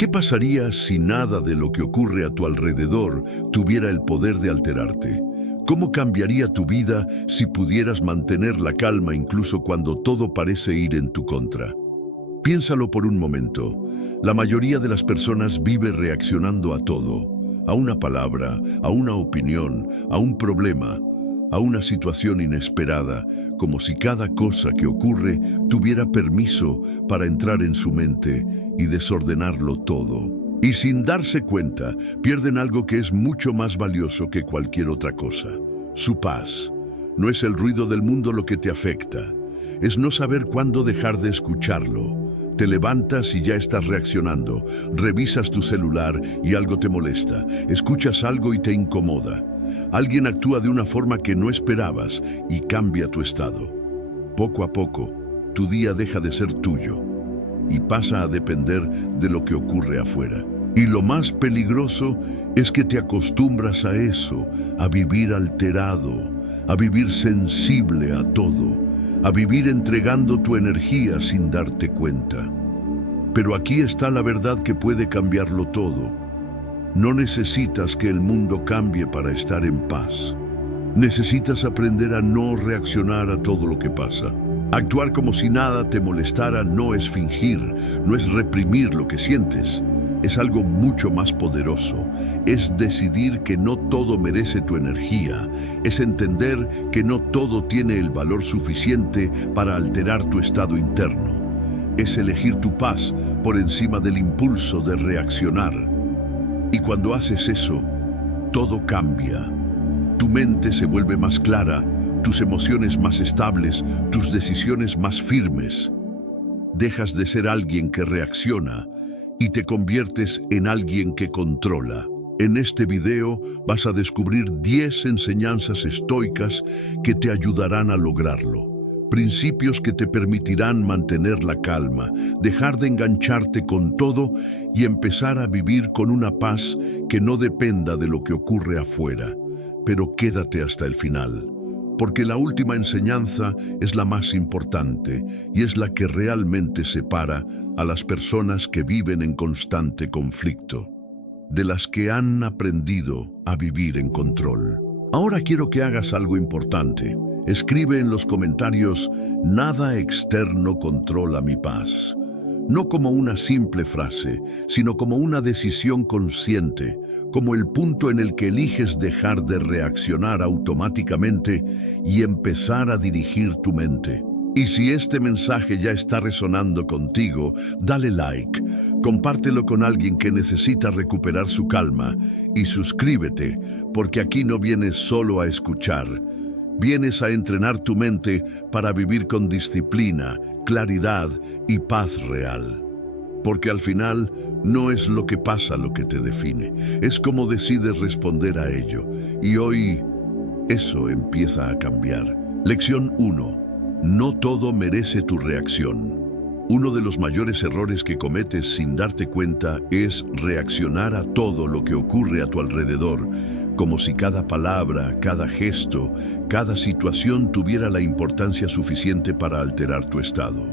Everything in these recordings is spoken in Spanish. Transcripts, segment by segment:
¿Qué pasaría si nada de lo que ocurre a tu alrededor tuviera el poder de alterarte? ¿Cómo cambiaría tu vida si pudieras mantener la calma incluso cuando todo parece ir en tu contra? Piénsalo por un momento. La mayoría de las personas vive reaccionando a todo, a una palabra, a una opinión, a un problema, a una situación inesperada, como si cada cosa que ocurre tuviera permiso para entrar en su mente y desordenarlo todo. Y sin darse cuenta, pierden algo que es mucho más valioso que cualquier otra cosa: su paz. No es el ruido del mundo lo que te afecta, es no saber cuándo dejar de escucharlo. Te levantas y ya estás reaccionando, revisas tu celular y algo te molesta, escuchas algo y te incomoda. Alguien actúa de una forma que no esperabas y cambia tu estado. Poco a poco, tu día deja de ser tuyo y pasa a depender de lo que ocurre afuera. Y lo más peligroso es que te acostumbras a eso, a vivir alterado, a vivir sensible a todo, a vivir entregando tu energía sin darte cuenta. Pero aquí está la verdad que puede cambiarlo todo. No necesitas que el mundo cambie para estar en paz. Necesitas aprender a no reaccionar a todo lo que pasa. Actuar como si nada te molestara no es fingir, no es reprimir lo que sientes. Es algo mucho más poderoso. Es decidir que no todo merece tu energía. Es entender que no todo tiene el valor suficiente para alterar tu estado interno. Es elegir tu paz por encima del impulso de reaccionar. Y cuando haces eso, todo cambia. Tu mente se vuelve más clara, tus emociones más estables, tus decisiones más firmes. Dejas de ser alguien que reacciona y te conviertes en alguien que controla. En este video vas a descubrir 10 enseñanzas estoicas que te ayudarán a lograrlo. Principios que te permitirán mantener la calma, dejar de engancharte con todo y empezar a vivir con una paz que no dependa de lo que ocurre afuera. Pero quédate hasta el final, porque la última enseñanza es la más importante y es la que realmente separa a las personas que viven en constante conflicto, de las que han aprendido a vivir en control. Ahora quiero que hagas algo importante. Escribe en los comentarios: nada externo controla mi paz. No como una simple frase, sino como una decisión consciente, como el punto en el que eliges dejar de reaccionar automáticamente y empezar a dirigir tu mente. Y si este mensaje ya está resonando contigo, dale like, compártelo con alguien que necesita recuperar su calma y suscríbete, porque aquí no vienes solo a escuchar. Vienes a entrenar tu mente para vivir con disciplina, claridad y paz real. Porque al final no es lo que pasa lo que te define, es cómo decides responder a ello. Y hoy eso empieza a cambiar. Lección 1. No todo merece tu reacción. Uno de los mayores errores que cometes sin darte cuenta es reaccionar a todo lo que ocurre a tu alrededor, como si cada palabra, cada gesto, cada situación tuviera la importancia suficiente para alterar tu estado.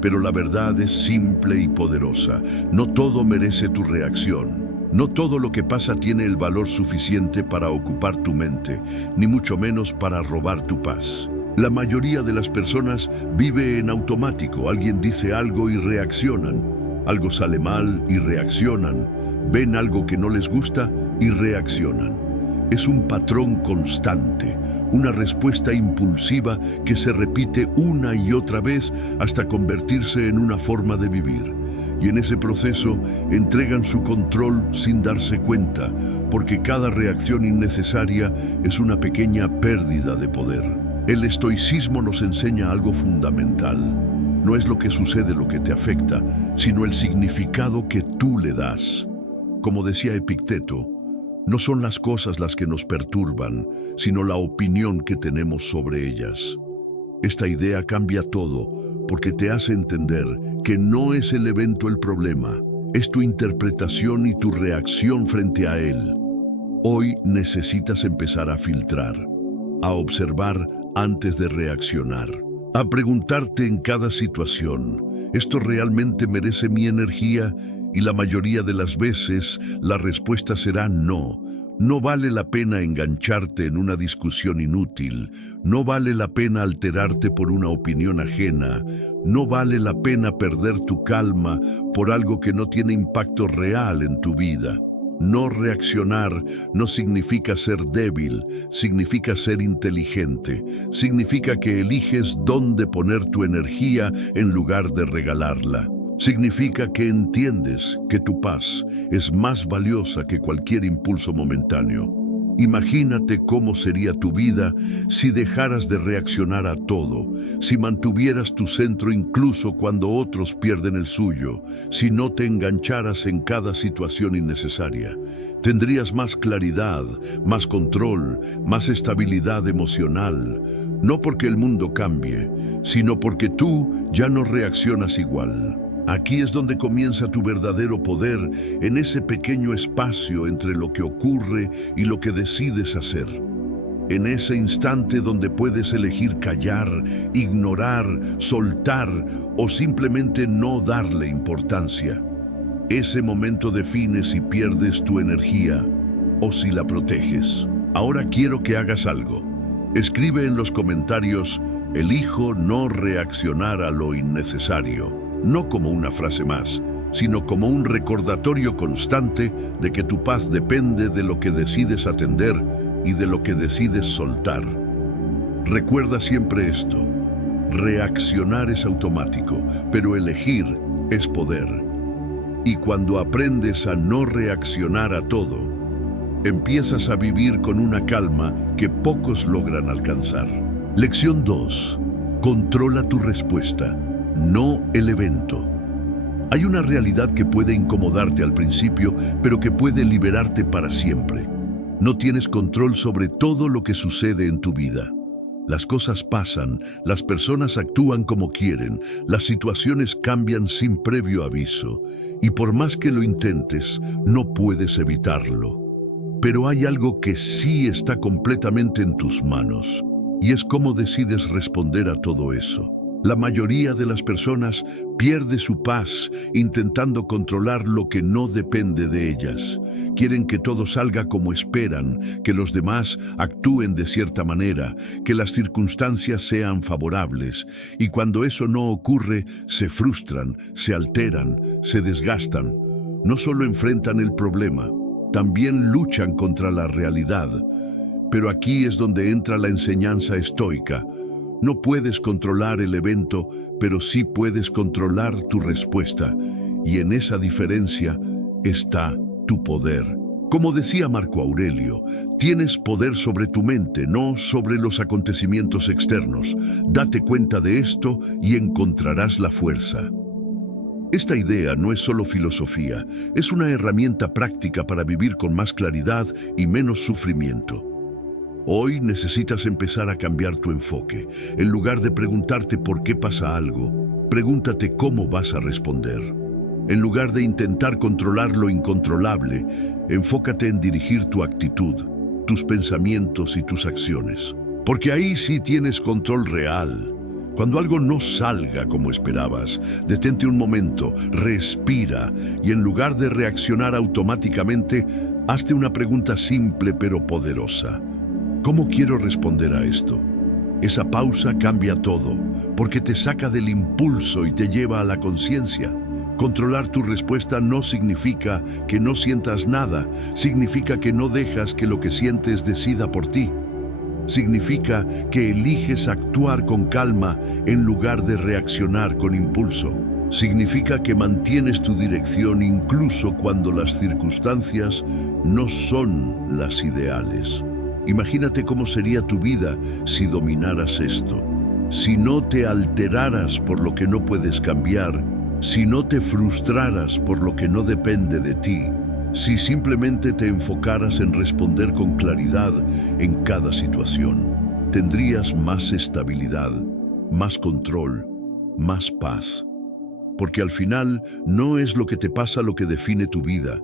Pero la verdad es simple y poderosa. No todo merece tu reacción. No todo lo que pasa tiene el valor suficiente para ocupar tu mente, ni mucho menos para robar tu paz. La mayoría de las personas vive en automático. Alguien dice algo y reaccionan. Algo sale mal y reaccionan. Ven algo que no les gusta y reaccionan. Es un patrón constante, una respuesta impulsiva que se repite una y otra vez hasta convertirse en una forma de vivir. Y en ese proceso entregan su control sin darse cuenta, porque cada reacción innecesaria es una pequeña pérdida de poder. El estoicismo nos enseña algo fundamental. No es lo que sucede lo que te afecta, sino el significado que tú le das. Como decía Epicteto, no son las cosas las que nos perturban, sino la opinión que tenemos sobre ellas. Esta idea cambia todo porque te hace entender que no es el evento el problema, es tu interpretación y tu reacción frente a él. Hoy necesitas empezar a filtrar, a observar antes de reaccionar, a preguntarte en cada situación: ¿esto realmente merece mi energía? Y la mayoría de las veces la respuesta será no. No vale la pena engancharte en una discusión inútil, no vale la pena alterarte por una opinión ajena, no vale la pena perder tu calma por algo que no tiene impacto real en tu vida. No reaccionar no significa ser débil, significa ser inteligente, significa que eliges dónde poner tu energía en lugar de regalarla. Significa que entiendes que tu paz es más valiosa que cualquier impulso momentáneo. Imagínate cómo sería tu vida si dejaras de reaccionar a todo, si mantuvieras tu centro incluso cuando otros pierden el suyo, si no te engancharas en cada situación innecesaria. Tendrías más claridad, más control, más estabilidad emocional, no porque el mundo cambie, sino porque tú ya no reaccionas igual. Aquí es donde comienza tu verdadero poder, en ese pequeño espacio entre lo que ocurre y lo que decides hacer. En ese instante donde puedes elegir callar, ignorar, soltar o simplemente no darle importancia. Ese momento define si pierdes tu energía o si la proteges. Ahora quiero que hagas algo. Escribe en los comentarios: elijo no reaccionar a lo innecesario. No como una frase más, sino como un recordatorio constante de que tu paz depende de lo que decides atender y de lo que decides soltar. Recuerda siempre esto: reaccionar es automático, pero elegir es poder. Y cuando aprendes a no reaccionar a todo, empiezas a vivir con una calma que pocos logran alcanzar. Lección 2. Controla tu respuesta, no el evento. Hay una realidad que puede incomodarte al principio, pero que puede liberarte para siempre. No tienes control sobre todo lo que sucede en tu vida. Las cosas pasan, las personas actúan como quieren, las situaciones cambian sin previo aviso, y por más que lo intentes, no puedes evitarlo. Pero hay algo que sí está completamente en tus manos, y es cómo decides responder a todo eso. La mayoría de las personas pierde su paz intentando controlar lo que no depende de ellas. Quieren que todo salga como esperan, que los demás actúen de cierta manera, que las circunstancias sean favorables. Y cuando eso no ocurre, se frustran, se alteran, se desgastan. No solo enfrentan el problema, también luchan contra la realidad. Pero aquí es donde entra la enseñanza estoica. No puedes controlar el evento, pero sí puedes controlar tu respuesta. Y en esa diferencia está tu poder. Como decía Marco Aurelio, tienes poder sobre tu mente, no sobre los acontecimientos externos. Date cuenta de esto y encontrarás la fuerza. Esta idea no es solo filosofía, es una herramienta práctica para vivir con más claridad y menos sufrimiento. Hoy necesitas empezar a cambiar tu enfoque. En lugar de preguntarte por qué pasa algo, pregúntate cómo vas a responder. En lugar de intentar controlar lo incontrolable, enfócate en dirigir tu actitud, tus pensamientos y tus acciones. Porque ahí sí tienes control real. Cuando algo no salga como esperabas, detente un momento, respira y en lugar de reaccionar automáticamente, hazte una pregunta simple pero poderosa. ¿Cómo quiero responder a esto? Esa pausa cambia todo, porque te saca del impulso y te lleva a la conciencia. Controlar tu respuesta no significa que no sientas nada, significa que no dejas que lo que sientes decida por ti. Significa que eliges actuar con calma en lugar de reaccionar con impulso. Significa que mantienes tu dirección incluso cuando las circunstancias no son las ideales. Imagínate cómo sería tu vida si dominaras esto. Si no te alteraras por lo que no puedes cambiar, si no te frustraras por lo que no depende de ti, si simplemente te enfocaras en responder con claridad en cada situación, tendrías más estabilidad, más control, más paz. Porque al final no es lo que te pasa lo que define tu vida,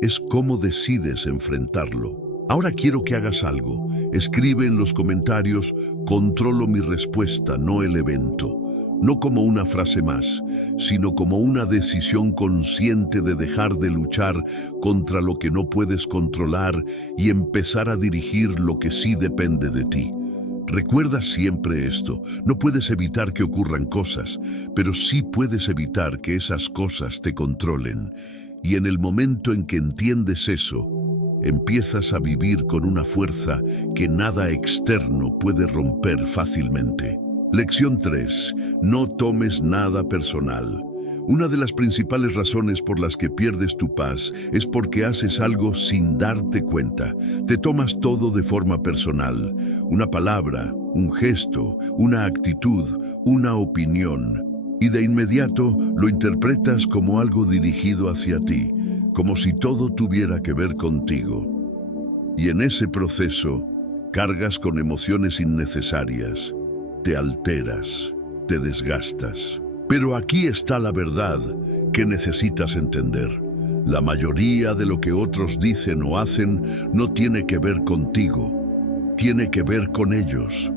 es cómo decides enfrentarlo. Ahora quiero que hagas algo. Escribe en los comentarios: controlo mi respuesta, no el evento. no como una frase más, sino como una decisión consciente de dejar de luchar contra lo que no puedes controlar y empezar a dirigir lo que sí depende de ti. Recuerda siempre esto: no puedes evitar que ocurran cosas, pero sí puedes evitar que esas cosas te controlen. Y en el momento en que entiendes eso, empiezas a vivir con una fuerza que nada externo puede romper fácilmente. Lección 3. No tomes nada personal. Una de las principales razones por las que pierdes tu paz es porque haces algo sin darte cuenta. Te tomas todo de forma personal. Una palabra, un gesto, una actitud, una opinión. Y de inmediato lo interpretas como algo dirigido hacia ti, como si todo tuviera que ver contigo. Y en ese proceso, cargas con emociones innecesarias, te alteras, te desgastas. Pero aquí está la verdad que necesitas entender. La mayoría de lo que otros dicen o hacen no tiene que ver contigo, tiene que ver con ellos.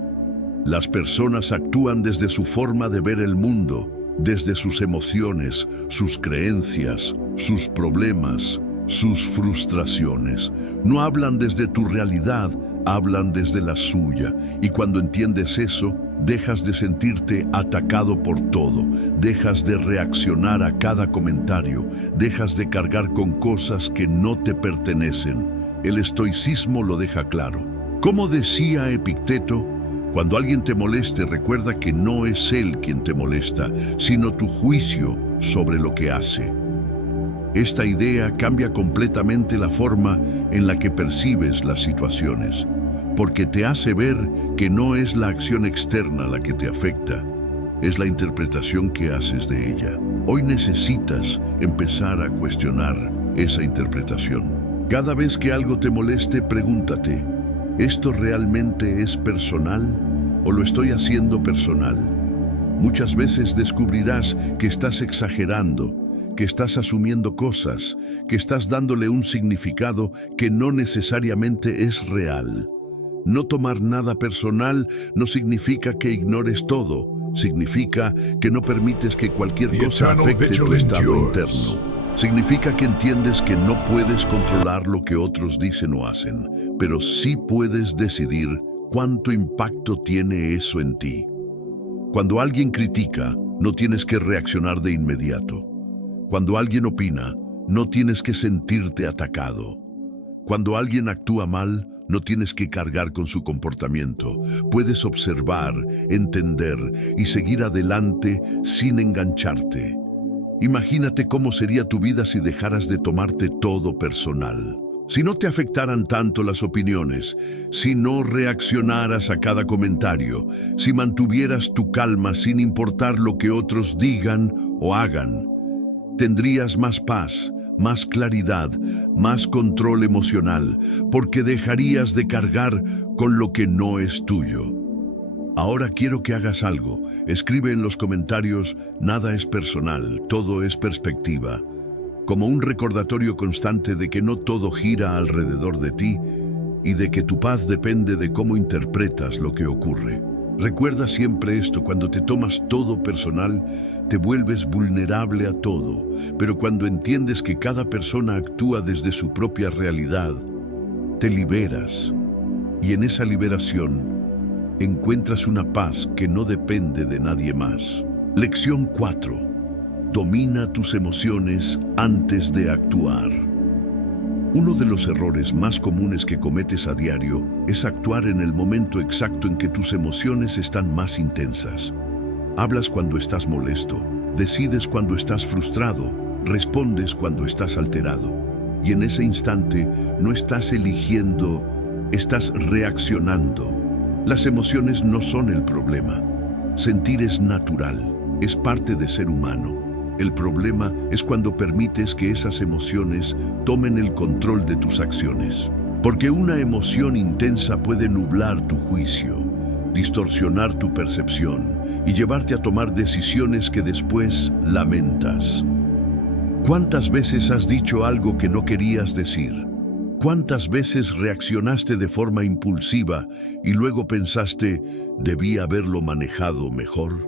Las personas actúan desde su forma de ver el mundo, desde sus emociones, sus creencias, sus problemas, sus frustraciones. No hablan desde tu realidad, hablan desde la suya. Y cuando entiendes eso, dejas de sentirte atacado por todo, dejas de reaccionar a cada comentario, dejas de cargar con cosas que no te pertenecen. El estoicismo lo deja claro. Como decía Epicteto, cuando alguien te moleste, recuerda que no es él quien te molesta, sino tu juicio sobre lo que hace. Esta idea cambia completamente la forma en la que percibes las situaciones, porque te hace ver que no es la acción externa la que te afecta, es la interpretación que haces de ella. Hoy necesitas empezar a cuestionar esa interpretación. Cada vez que algo te moleste, pregúntate: ¿esto realmente es personal o lo estoy haciendo personal? Muchas veces descubrirás que estás exagerando, que estás asumiendo cosas, que estás dándole un significado que no necesariamente es real. No tomar nada personal no significa que ignores todo, significa que no permites que cualquier cosa afecte tu estado interno. Significa que entiendes que no puedes controlar lo que otros dicen o hacen, pero sí puedes decidir cuánto impacto tiene eso en ti. Cuando alguien critica, no tienes que reaccionar de inmediato. Cuando alguien opina, no tienes que sentirte atacado. Cuando alguien actúa mal, no tienes que cargar con su comportamiento. Puedes observar, entender y seguir adelante sin engancharte. Imagínate cómo sería tu vida si dejaras de tomarte todo personal. Si no te afectaran tanto las opiniones, si no reaccionaras a cada comentario, si mantuvieras tu calma sin importar lo que otros digan o hagan, tendrías más paz, más claridad, más control emocional, porque dejarías de cargar con lo que no es tuyo. Ahora quiero que hagas algo. Escribe en los comentarios: nada es personal, todo es perspectiva. Como un recordatorio constante de que no todo gira alrededor de ti y de que tu paz depende de cómo interpretas lo que ocurre. Recuerda siempre esto: cuando te tomas todo personal, te vuelves vulnerable a todo, pero cuando entiendes que cada persona actúa desde su propia realidad, te liberas. Y en esa liberación, encuentras una paz que no depende de nadie más. Lección 4. Domina tus emociones antes de actuar. Uno de los errores más comunes que cometes a diario es actuar en el momento exacto en que tus emociones están más intensas. Hablas cuando estás molesto, decides cuando estás frustrado, respondes cuando estás alterado. Y en ese instante no estás eligiendo, estás reaccionando. Las emociones no son el problema. Sentir es natural, es parte de ser humano. El problema es cuando permites que esas emociones tomen el control de tus acciones. Porque una emoción intensa puede nublar tu juicio, distorsionar tu percepción y llevarte a tomar decisiones que después lamentas. ¿Cuántas veces has dicho algo que no querías decir? ¿Cuántas veces reaccionaste de forma impulsiva y luego pensaste: debí haberlo manejado mejor?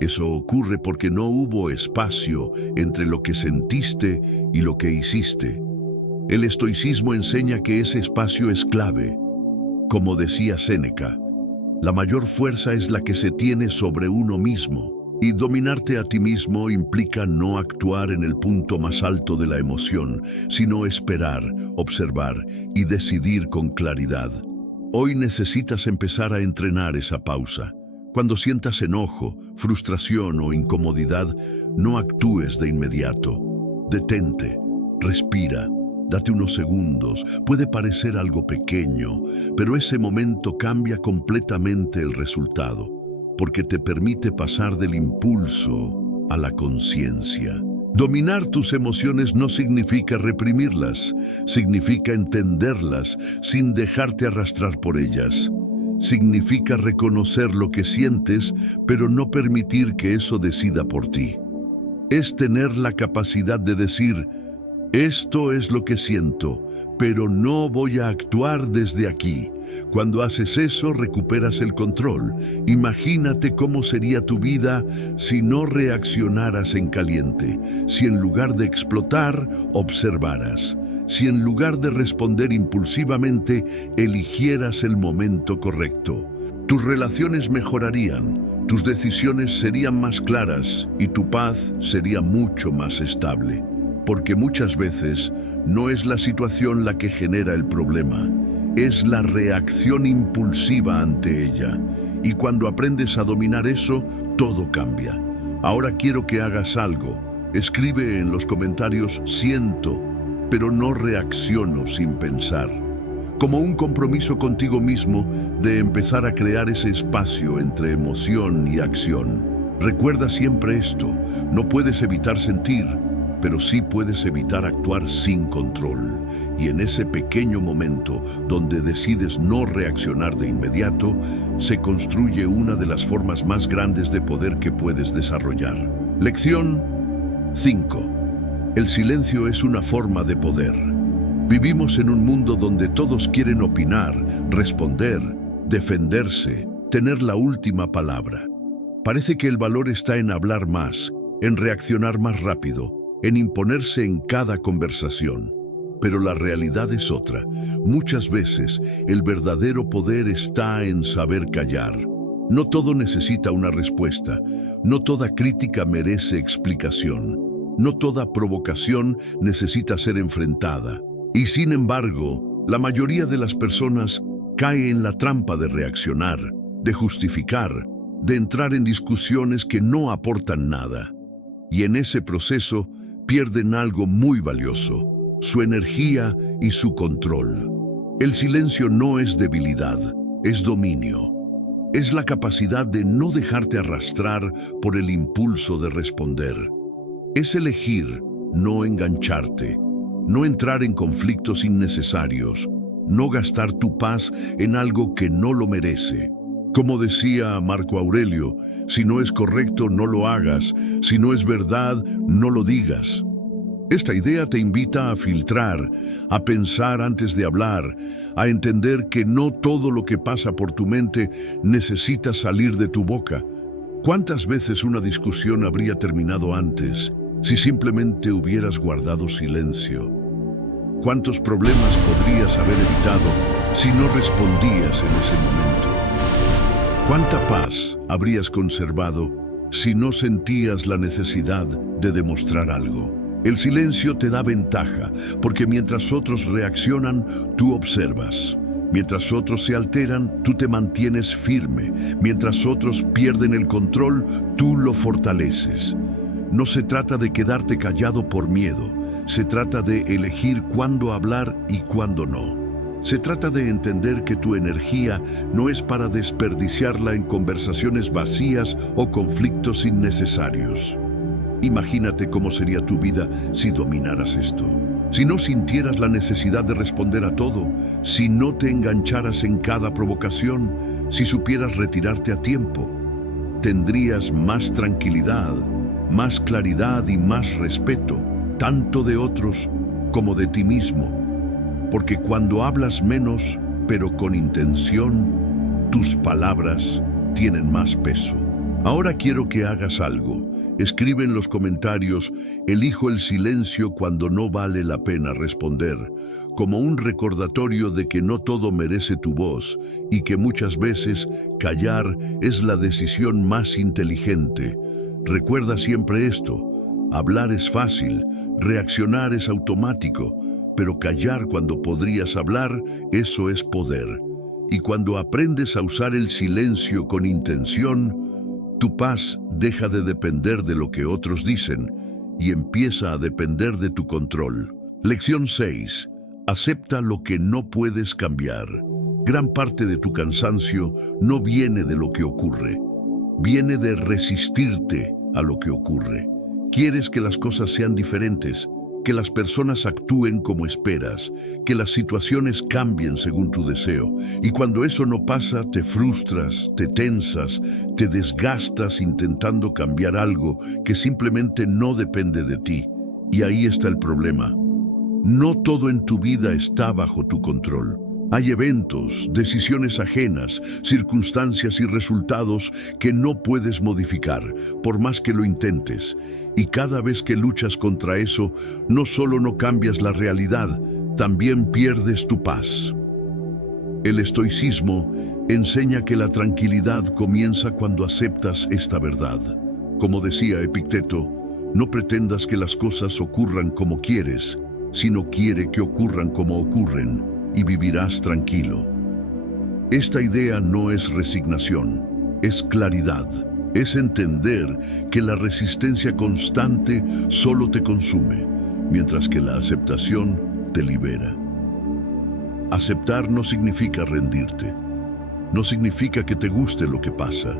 Eso ocurre porque no hubo espacio entre lo que sentiste y lo que hiciste. El estoicismo enseña que ese espacio es clave. Como decía Séneca, la mayor fuerza es la que se tiene sobre uno mismo, y dominarte a ti mismo implica no actuar en el punto más alto de la emoción, sino esperar, observar y decidir con claridad. Hoy necesitas empezar a entrenar esa pausa. Cuando sientas enojo, frustración o incomodidad, no actúes de inmediato. Detente, respira, date unos segundos. Puede parecer algo pequeño, pero ese momento cambia completamente el resultado, porque te permite pasar del impulso a la conciencia. Dominar tus emociones no significa reprimirlas, significa entenderlas sin dejarte arrastrar por ellas. Significa reconocer lo que sientes, pero no permitir que eso decida por ti. Es tener la capacidad de decir: esto es lo que siento, pero no voy a actuar desde aquí. Cuando haces eso, recuperas el control. Imagínate cómo sería tu vida si no reaccionaras en caliente, si en lugar de explotar, observaras. Si en lugar de responder impulsivamente, eligieras el momento correcto. Tus relaciones mejorarían, tus decisiones serían más claras y tu paz sería mucho más estable. Porque muchas veces no es la situación la que genera el problema, es la reacción impulsiva ante ella. Y cuando aprendes a dominar eso, todo cambia. Ahora quiero que hagas algo. Escribe en los comentarios: siento, pero no reacciono sin pensar. Como un compromiso contigo mismo de empezar a crear ese espacio entre emoción y acción. Recuerda siempre esto: no puedes evitar sentir, pero sí puedes evitar actuar sin control. Y en ese pequeño momento donde decides no reaccionar de inmediato, se construye una de las formas más grandes de poder que puedes desarrollar. Lección 5. El silencio es una forma de poder. Vivimos en un mundo donde todos quieren opinar, responder, defenderse, tener la última palabra. Parece que el valor está en hablar más, en reaccionar más rápido, en imponerse en cada conversación. Pero la realidad es otra. Muchas veces el verdadero poder está en saber callar. No todo necesita una respuesta. No toda crítica merece explicación. No toda provocación necesita ser enfrentada. Y sin embargo, la mayoría de las personas cae en la trampa de reaccionar, de justificar, de entrar en discusiones que no aportan nada. Y en ese proceso pierden algo muy valioso: su energía y su control. El silencio no es debilidad, es dominio. Es la capacidad de no dejarte arrastrar por el impulso de responder. Es elegir no engancharte, no entrar en conflictos innecesarios, no gastar tu paz en algo que no lo merece. Como decía Marco Aurelio: si no es correcto, no lo hagas; si no es verdad, no lo digas. Esta idea te invita a filtrar, a pensar antes de hablar, a entender que no todo lo que pasa por tu mente necesita salir de tu boca. ¿Cuántas veces una discusión habría terminado antes si simplemente hubieras guardado silencio? ¿Cuántos problemas podrías haber evitado si no respondías en ese momento? ¿Cuánta paz habrías conservado si no sentías la necesidad de demostrar algo? El silencio te da ventaja, porque mientras otros reaccionan, tú observas. Mientras otros se alteran, tú te mantienes firme. Mientras otros pierden el control, tú lo fortaleces. No se trata de quedarte callado por miedo. Se trata de elegir cuándo hablar y cuándo no. Se trata de entender que tu energía no es para desperdiciarla en conversaciones vacías o conflictos innecesarios. Imagínate cómo sería tu vida si dominaras esto. Si no sintieras la necesidad de responder a todo, si no te engancharas en cada provocación, si supieras retirarte a tiempo, tendrías más tranquilidad, más claridad y más respeto, tanto de otros como de ti mismo. Porque cuando hablas menos, pero con intención, tus palabras tienen más peso. Ahora quiero que hagas algo. Escribe en los comentarios: elijo el silencio cuando no vale la pena responder, como un recordatorio de que no todo merece tu voz y que muchas veces callar es la decisión más inteligente. Recuerda siempre esto: hablar es fácil, reaccionar es automático, pero callar cuando podrías hablar, eso es poder. Y cuando aprendes a usar el silencio con intención, tu paz deja de depender de lo que otros dicen y empieza a depender de tu control. Lección 6. Acepta lo que no puedes cambiar. Gran parte de tu cansancio no viene de lo que ocurre, viene de resistirte a lo que ocurre. Quieres que las cosas sean diferentes, que las personas actúen como esperas, que las situaciones cambien según tu deseo. Y cuando eso no pasa, te frustras, te tensas, te desgastas intentando cambiar algo que simplemente no depende de ti. Y ahí está el problema. No todo en tu vida está bajo tu control. Hay eventos, decisiones ajenas, circunstancias y resultados que no puedes modificar, por más que lo intentes. Y cada vez que luchas contra eso, no solo no cambias la realidad, también pierdes tu paz. El estoicismo enseña que la tranquilidad comienza cuando aceptas esta verdad. Como decía Epicteto, no pretendas que las cosas ocurran como quieres, sino quiere que ocurran como ocurren, y vivirás tranquilo. Esta idea no es resignación, es claridad. Es entender que la resistencia constante solo te consume, mientras que la aceptación te libera. Aceptar no significa rendirte, no significa que te guste lo que pasa,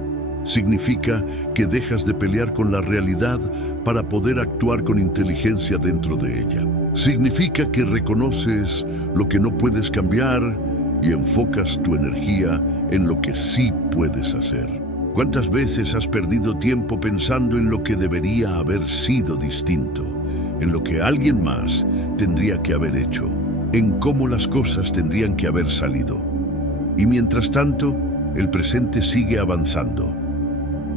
significa que dejas de pelear con la realidad para poder actuar con inteligencia dentro de ella. Significa que reconoces lo que no puedes cambiar y enfocas tu energía en lo que sí puedes hacer. ¿Cuántas veces has perdido tiempo pensando en lo que debería haber sido distinto, en lo que alguien más tendría que haber hecho, en cómo las cosas tendrían que haber salido? Y mientras tanto, el presente sigue avanzando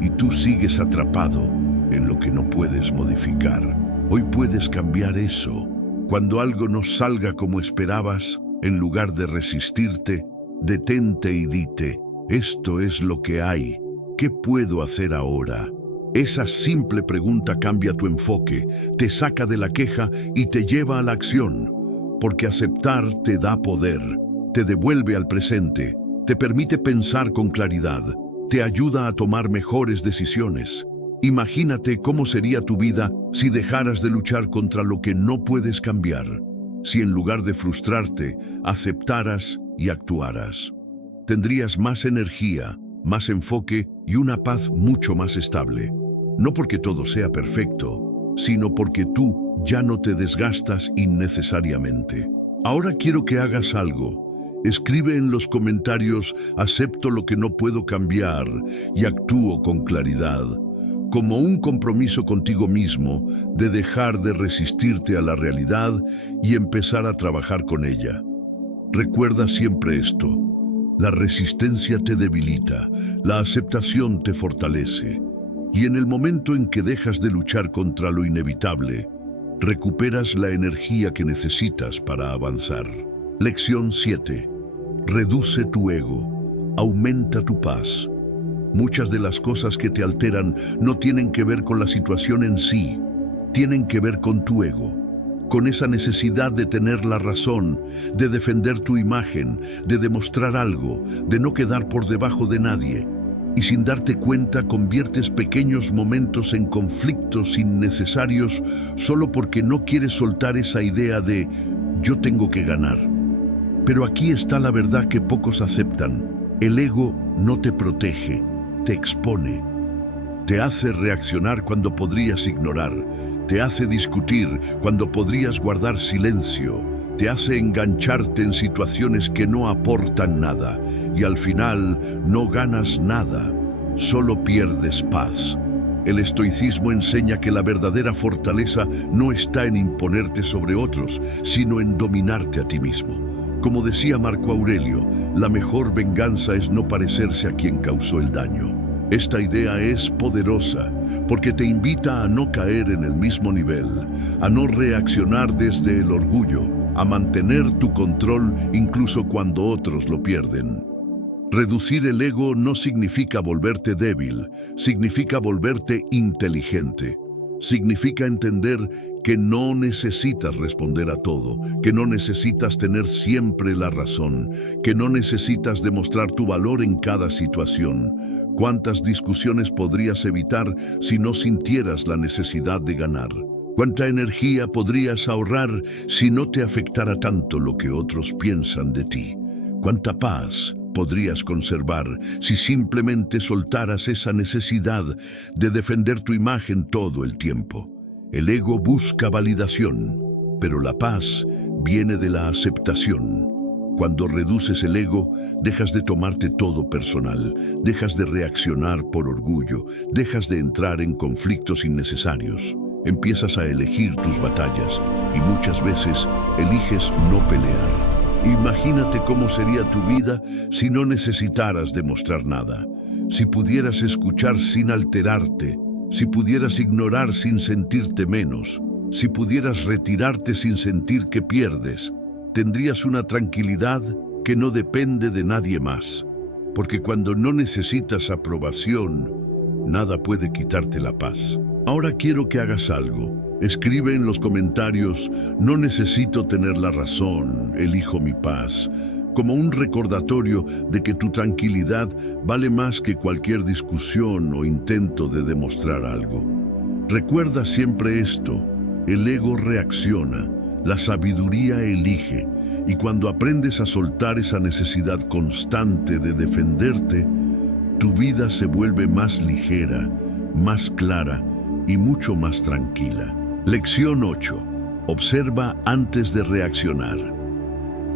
y tú sigues atrapado en lo que no puedes modificar. Hoy puedes cambiar eso. Cuando algo no salga como esperabas, en lugar de resistirte, detente y dite: esto es lo que hay. ¿Qué puedo hacer ahora? Esa simple pregunta cambia tu enfoque, te saca de la queja y te lleva a la acción, porque aceptar te da poder, te devuelve al presente, te permite pensar con claridad, te ayuda a tomar mejores decisiones. Imagínate cómo sería tu vida si dejaras de luchar contra lo que no puedes cambiar, si en lugar de frustrarte, aceptaras y actuaras. Tendrías más energía, más enfoque y una paz mucho más estable. No porque todo sea perfecto, sino porque tú ya no te desgastas innecesariamente. Ahora quiero que hagas algo. Escribe en los comentarios: acepto lo que no puedo cambiar y actúo con claridad, como un compromiso contigo mismo de dejar de resistirte a la realidad y empezar a trabajar con ella. Recuerda siempre esto: la resistencia te debilita, la aceptación te fortalece. Y en el momento en que dejas de luchar contra lo inevitable, recuperas la energía que necesitas para avanzar. Lección 7. Reduce tu ego, aumenta tu paz. Muchas de las cosas que te alteran no tienen que ver con la situación en sí, tienen que ver con tu ego, con esa necesidad de tener la razón, de defender tu imagen, de demostrar algo, de no quedar por debajo de nadie. Y sin darte cuenta conviertes pequeños momentos en conflictos innecesarios solo porque no quieres soltar esa idea de yo tengo que ganar. Pero aquí está la verdad que pocos aceptan. El ego no te protege, te expone. Te hace reaccionar cuando podrías ignorar, te hace discutir cuando podrías guardar silencio, te hace engancharte en situaciones que no aportan nada y al final no ganas nada, solo pierdes paz. El estoicismo enseña que la verdadera fortaleza no está en imponerte sobre otros, sino en dominarte a ti mismo. Como decía Marco Aurelio, la mejor venganza es no parecerse a quien causó el daño. Esta idea es poderosa porque te invita a no caer en el mismo nivel, a no reaccionar desde el orgullo, a mantener tu control incluso cuando otros lo pierden. Reducir el ego no significa volverte débil, significa volverte inteligente. Significa entender que no necesitas responder a todo, que no necesitas tener siempre la razón, que no necesitas demostrar tu valor en cada situación. ¿Cuántas discusiones podrías evitar si no sintieras la necesidad de ganar? ¿Cuánta energía podrías ahorrar si no te afectara tanto lo que otros piensan de ti? ¿Cuánta paz podrías conservar si simplemente soltaras esa necesidad de defender tu imagen todo el tiempo? El ego busca validación, pero la paz viene de la aceptación. Cuando reduces el ego, dejas de tomarte todo personal, dejas de reaccionar por orgullo, dejas de entrar en conflictos innecesarios. Empiezas a elegir tus batallas y muchas veces eliges no pelear. Imagínate cómo sería tu vida si no necesitaras demostrar nada, si pudieras escuchar sin alterarte, si pudieras ignorar sin sentirte menos, si pudieras retirarte sin sentir que pierdes. Tendrías una tranquilidad que no depende de nadie más, porque cuando no necesitas aprobación, nada puede quitarte la paz. Ahora quiero que hagas algo. Escribe en los comentarios: no necesito tener la razón, elijo mi paz, como un recordatorio de que tu tranquilidad vale más que cualquier discusión o intento de demostrar algo. Recuerda siempre esto: el ego reacciona, la sabiduría elige, y cuando aprendes a soltar esa necesidad constante de defenderte, tu vida se vuelve más ligera, más clara y mucho más tranquila. Lección 8. Observa antes de reaccionar.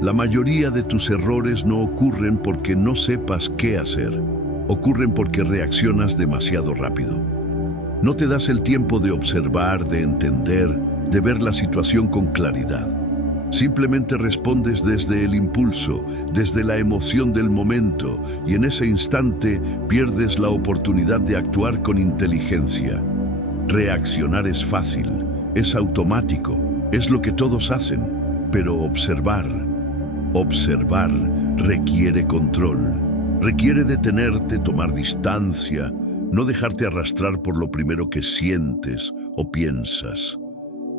La mayoría de tus errores no ocurren porque no sepas qué hacer. Ocurren porque reaccionas demasiado rápido. No te das el tiempo de observar, de entender, de ver la situación con claridad. Simplemente respondes desde el impulso, desde la emoción del momento, y en ese instante pierdes la oportunidad de actuar con inteligencia. Reaccionar es fácil, es automático, es lo que todos hacen, pero observar requiere control, requiere detenerte, tomar distancia, no dejarte arrastrar por lo primero que sientes o piensas.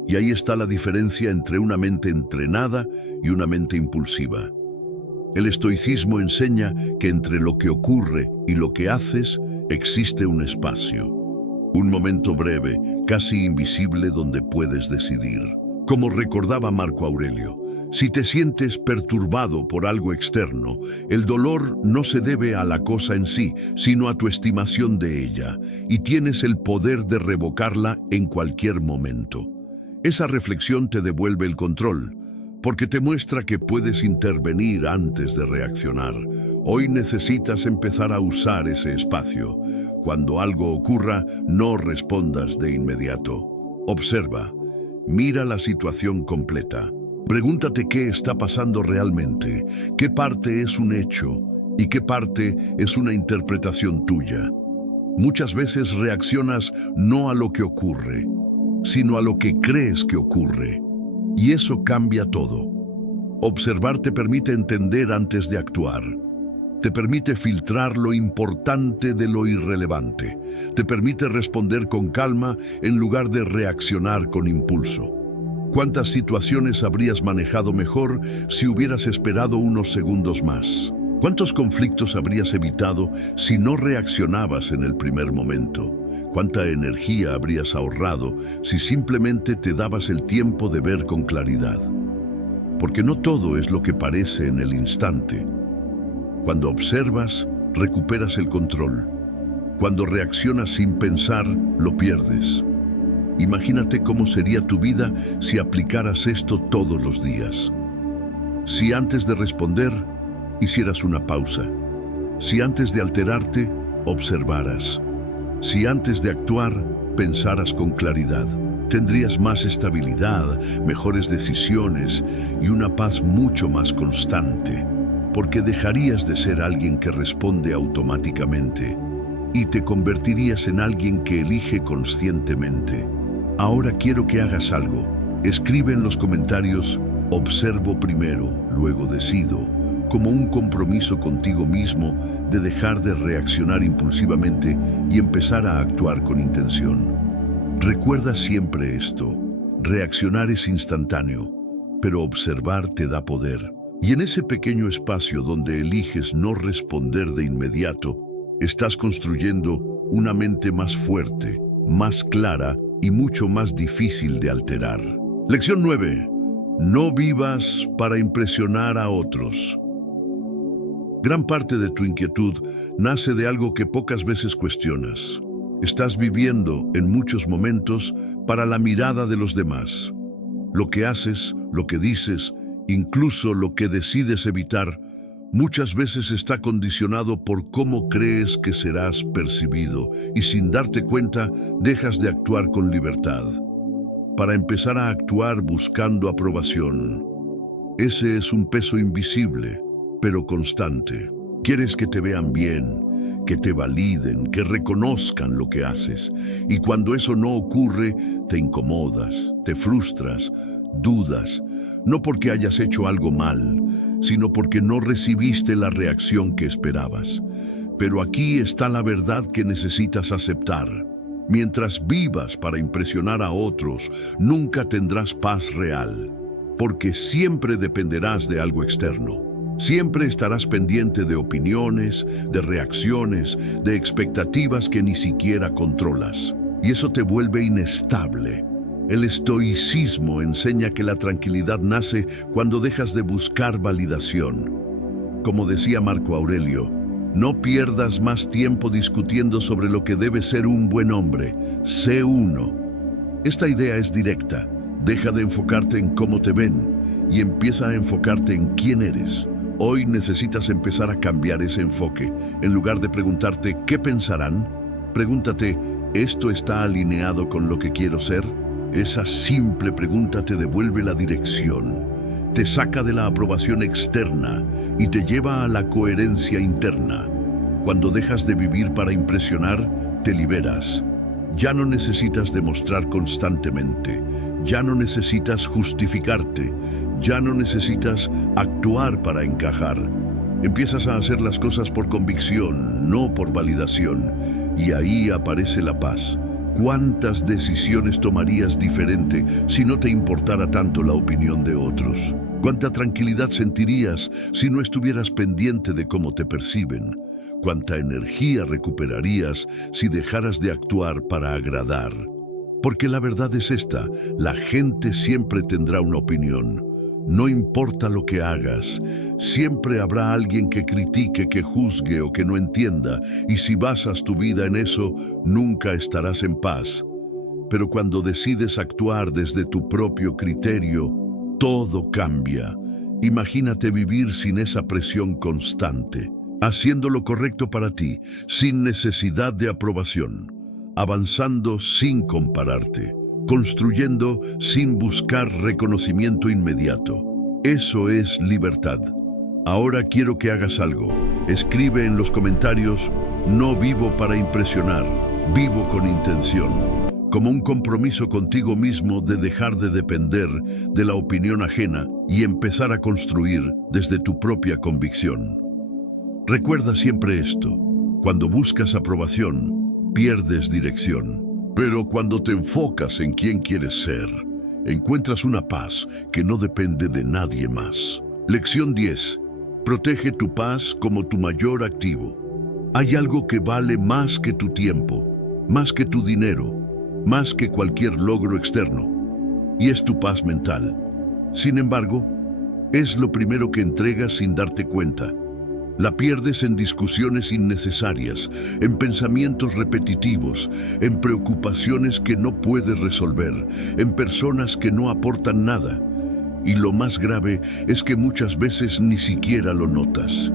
Y ahí está la diferencia entre una mente entrenada y una mente impulsiva. El estoicismo enseña que entre lo que ocurre y lo que haces existe un espacio. Un momento breve, casi invisible, donde puedes decidir. Como recordaba Marco Aurelio, si te sientes perturbado por algo externo, el dolor no se debe a la cosa en sí, sino a tu estimación de ella, y tienes el poder de revocarla en cualquier momento. Esa reflexión te devuelve el control, porque te muestra que puedes intervenir antes de reaccionar. Hoy necesitas empezar a usar ese espacio. Cuando algo ocurra, no respondas de inmediato. Observa, mira la situación completa. Pregúntate qué está pasando realmente, qué parte es un hecho y qué parte es una interpretación tuya. Muchas veces reaccionas no a lo que ocurre, sino a lo que crees que ocurre. Y eso cambia todo. Observar te permite entender antes de actuar. Te permite filtrar lo importante de lo irrelevante. Te permite responder con calma en lugar de reaccionar con impulso. ¿Cuántas situaciones habrías manejado mejor si hubieras esperado unos segundos más? ¿Cuántos conflictos habrías evitado si no reaccionabas en el primer momento? ¿Cuánta energía habrías ahorrado si simplemente te dabas el tiempo de ver con claridad? Porque no todo es lo que parece en el instante. Cuando observas, recuperas el control. Cuando reaccionas sin pensar, lo pierdes. Imagínate cómo sería tu vida si aplicaras esto todos los días. Si antes de responder, hicieras una pausa. Si antes de alterarte, observaras. Si antes de actuar, pensaras con claridad. Tendrías más estabilidad, mejores decisiones y una paz mucho más constante. Porque dejarías de ser alguien que responde automáticamente. y te convertirías en alguien que elige conscientemente. Ahora quiero que hagas algo. Escribe en los comentarios: observo primero, luego decido, como un compromiso contigo mismo de dejar de reaccionar impulsivamente y empezar a actuar con intención. Recuerda siempre esto: reaccionar es instantáneo, pero observar te da poder. Y en ese pequeño espacio donde eliges no responder de inmediato, estás construyendo una mente más fuerte, más clara y mucho más difícil de alterar. Lección 9. No vivas para impresionar a otros. Gran parte de tu inquietud nace de algo que pocas veces cuestionas. Estás viviendo, en muchos momentos, para la mirada de los demás. Lo que haces, lo que dices, incluso lo que decides evitar, muchas veces está condicionado por cómo crees que serás percibido, y sin darte cuenta, dejas de actuar con libertad, para empezar a actuar buscando aprobación. Ese es un peso invisible, pero constante. Quieres que te vean bien, que te validen, que reconozcan lo que haces. Y cuando eso no ocurre, te incomodas, te frustras, dudas, no porque hayas hecho algo mal, sino porque no recibiste la reacción que esperabas. Pero aquí está la verdad que necesitas aceptar. Mientras vivas para impresionar a otros, nunca tendrás paz real, porque siempre dependerás de algo externo. Siempre estarás pendiente de opiniones, de reacciones, de expectativas que ni siquiera controlas. Y eso te vuelve inestable. El estoicismo enseña que la tranquilidad nace cuando dejas de buscar validación. Como decía Marco Aurelio, no pierdas más tiempo discutiendo sobre lo que debe ser un buen hombre. Sé uno. Esta idea es directa. Deja de enfocarte en cómo te ven y empieza a enfocarte en quién eres. Hoy necesitas empezar a cambiar ese enfoque. En lugar de preguntarte ¿qué pensarán?, pregúntate ¿esto está alineado con lo que quiero ser? Esa simple pregunta te devuelve la dirección, te saca de la aprobación externa y te lleva a la coherencia interna. Cuando dejas de vivir para impresionar, te liberas. Ya no necesitas demostrar constantemente, ya no necesitas justificarte, ya no necesitas actuar para encajar. Empiezas a hacer las cosas por convicción, no por validación, y ahí aparece la paz. ¿Cuántas decisiones tomarías diferente si no te importara tanto la opinión de otros? ¿Cuánta tranquilidad sentirías si no estuvieras pendiente de cómo te perciben? ¿Cuánta energía recuperarías si dejaras de actuar para agradar? Porque la verdad es esta: la gente siempre tendrá una opinión. No importa lo que hagas, siempre habrá alguien que critique, que juzgue o que no entienda, y si basas tu vida en eso, nunca estarás en paz. Pero cuando decides actuar desde tu propio criterio, todo cambia. Imagínate vivir sin esa presión constante, haciendo lo correcto para ti, sin necesidad de aprobación, avanzando sin compararte, construyendo sin buscar reconocimiento inmediato. Eso es libertad. Ahora quiero que hagas algo. Escribe en los comentarios: no vivo para impresionar, vivo con intención. Como un compromiso contigo mismo de dejar de depender de la opinión ajena y empezar a construir desde tu propia convicción. Recuerda siempre esto: cuando buscas aprobación, pierdes dirección. Pero cuando te enfocas en quién quieres ser, encuentras una paz que no depende de nadie más. Lección 10. Protege tu paz como tu mayor activo. Hay algo que vale más que tu tiempo, más que tu dinero, más que cualquier logro externo, y es tu paz mental. Sin embargo, es lo primero que entregas sin darte cuenta. La pierdes en discusiones innecesarias, en pensamientos repetitivos, en preocupaciones que no puedes resolver, en personas que no aportan nada. Y lo más grave es que muchas veces ni siquiera lo notas.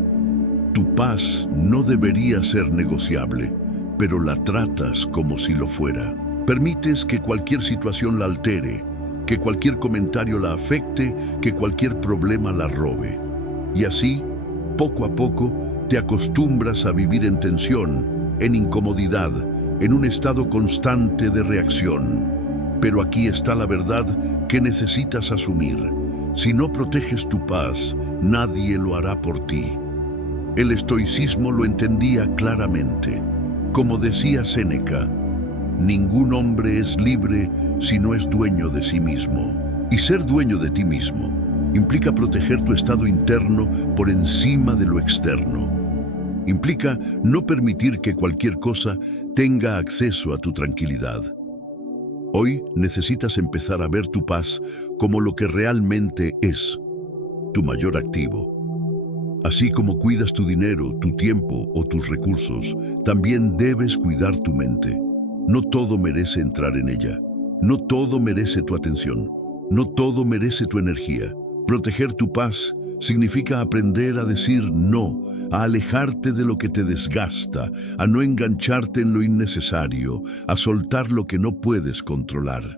Tu paz no debería ser negociable, pero la tratas como si lo fuera. Permites que cualquier situación la altere, que cualquier comentario la afecte, que cualquier problema la robe. Y así, poco a poco, te acostumbras a vivir en tensión en incomodidad, en un estado constante de reacción. Pero aquí está la verdad que necesitas asumir. Si no proteges tu paz, nadie lo hará por ti. El estoicismo lo entendía claramente. Como decía Séneca, ningún hombre es libre si no es dueño de sí mismo. Y ser dueño de ti mismo implica proteger tu estado interno por encima de lo externo. Implica no permitir que cualquier cosa tenga acceso a tu tranquilidad. Hoy necesitas empezar a ver tu paz como lo que realmente es, tu mayor activo. Así como cuidas tu dinero, tu tiempo o tus recursos, también debes cuidar tu mente. No todo merece entrar en ella. No todo merece tu atención. No todo merece tu energía. Proteger tu paz significa aprender a decir no, a alejarte de lo que te desgasta, a no engancharte en lo innecesario, a soltar lo que no puedes controlar.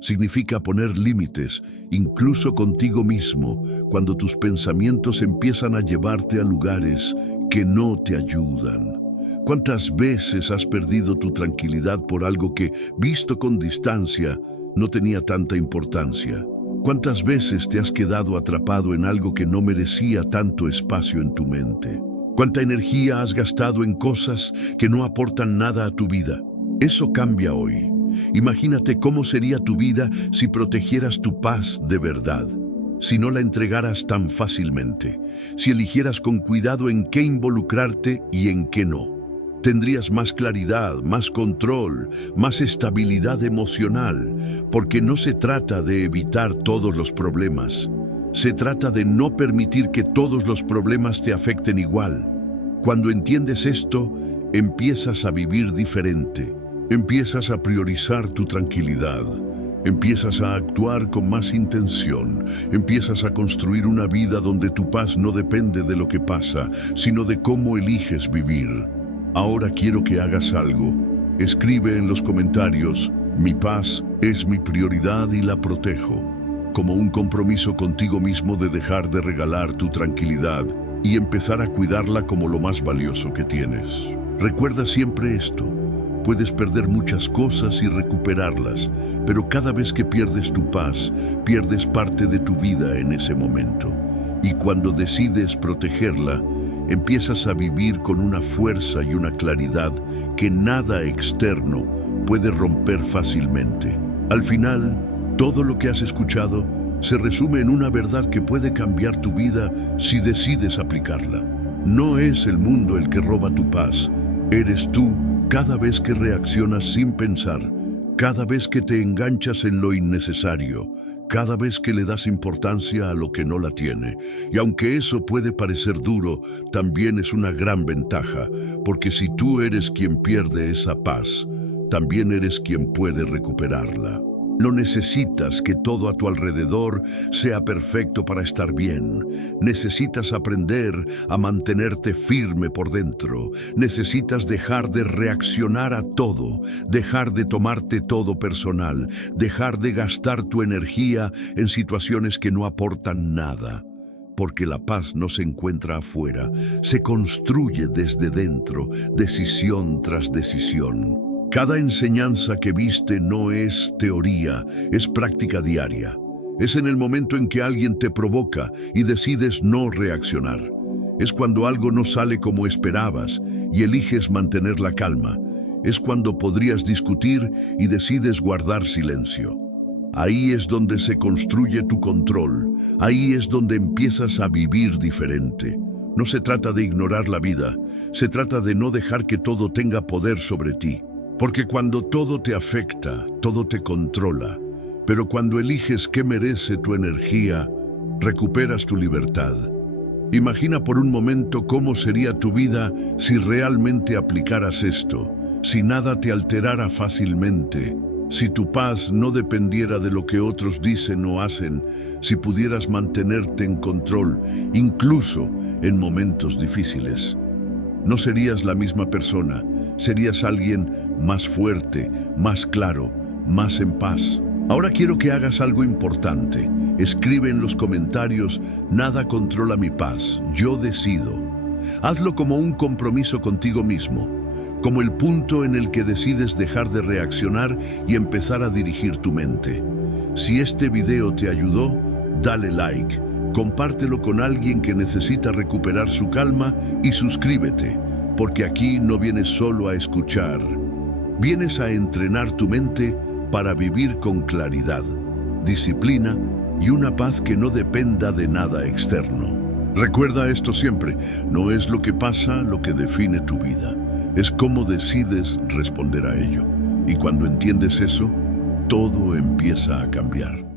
Significa poner límites, incluso contigo mismo, cuando tus pensamientos empiezan a llevarte a lugares que no te ayudan. ¿Cuántas veces has perdido tu tranquilidad por algo que, visto con distancia, no tenía tanta importancia? ¿Cuántas veces te has quedado atrapado en algo que no merecía tanto espacio en tu mente? ¿Cuánta energía has gastado en cosas que no aportan nada a tu vida? Eso cambia hoy. Imagínate cómo sería tu vida si protegieras tu paz de verdad, si no la entregaras tan fácilmente, si eligieras con cuidado en qué involucrarte y en qué no. Tendrías más claridad, más control, más estabilidad emocional, porque no se trata de evitar todos los problemas. Se trata de no permitir que todos los problemas te afecten igual. Cuando entiendes esto, empiezas a vivir diferente. Empiezas a priorizar tu tranquilidad. Empiezas a actuar con más intención. Empiezas a construir una vida donde tu paz no depende de lo que pasa, sino de cómo eliges vivir. Ahora quiero que hagas algo. Escribe en los comentarios: mi paz es mi prioridad y la protejo, como un compromiso contigo mismo de dejar de regalar tu tranquilidad y empezar a cuidarla como lo más valioso que tienes. Recuerda siempre esto: puedes perder muchas cosas y recuperarlas, pero cada vez que pierdes tu paz, pierdes parte de tu vida en ese momento. Y cuando decides protegerla, empiezas a vivir con una fuerza y una claridad que nada externo puede romper fácilmente. Al final, todo lo que has escuchado se resume en una verdad que puede cambiar tu vida si decides aplicarla. No es el mundo el que roba tu paz, eres tú cada vez que reaccionas sin pensar, cada vez que te enganchas en lo innecesario, cada vez que le das importancia a lo que no la tiene. Y aunque eso puede parecer duro, también es una gran ventaja, porque si tú eres quien pierde esa paz, también eres quien puede recuperarla. No necesitas que todo a tu alrededor sea perfecto para estar bien. Necesitas aprender a mantenerte firme por dentro. Necesitas dejar de reaccionar a todo, dejar de tomarte todo personal, dejar de gastar tu energía en situaciones que no aportan nada. Porque la paz no se encuentra afuera, se construye desde dentro, decisión tras decisión. Cada enseñanza que viste no es teoría, es práctica diaria. Es en el momento en que alguien te provoca y decides no reaccionar. Es cuando algo no sale como esperabas y eliges mantener la calma. Es cuando podrías discutir y decides guardar silencio. Ahí es donde se construye tu control. Ahí es donde empiezas a vivir diferente. No se trata de ignorar la vida, se trata de no dejar que todo tenga poder sobre ti. Porque cuando todo te afecta, todo te controla. Pero cuando eliges qué merece tu energía, recuperas tu libertad. Imagina por un momento cómo sería tu vida si realmente aplicaras esto, si nada te alterara fácilmente, si tu paz no dependiera de lo que otros dicen o hacen, si pudieras mantenerte en control, incluso en momentos difíciles. No serías la misma persona, serías alguien más fuerte, más claro, más en paz. Ahora quiero que hagas algo importante. Escribe en los comentarios: nada controla mi paz, yo decido. Hazlo como un compromiso contigo mismo. como el punto en el que decides dejar de reaccionar y empezar a dirigir tu mente. Si este video te ayudó, dale like, compártelo con alguien que necesita recuperar su calma y suscríbete, porque aquí no vienes solo a escuchar, vienes a entrenar tu mente para vivir con claridad, disciplina y una paz que no dependa de nada externo. Recuerda esto siempre, no es lo que pasa lo que define tu vida, es cómo decides responder a ello. Y cuando entiendes eso, todo empieza a cambiar.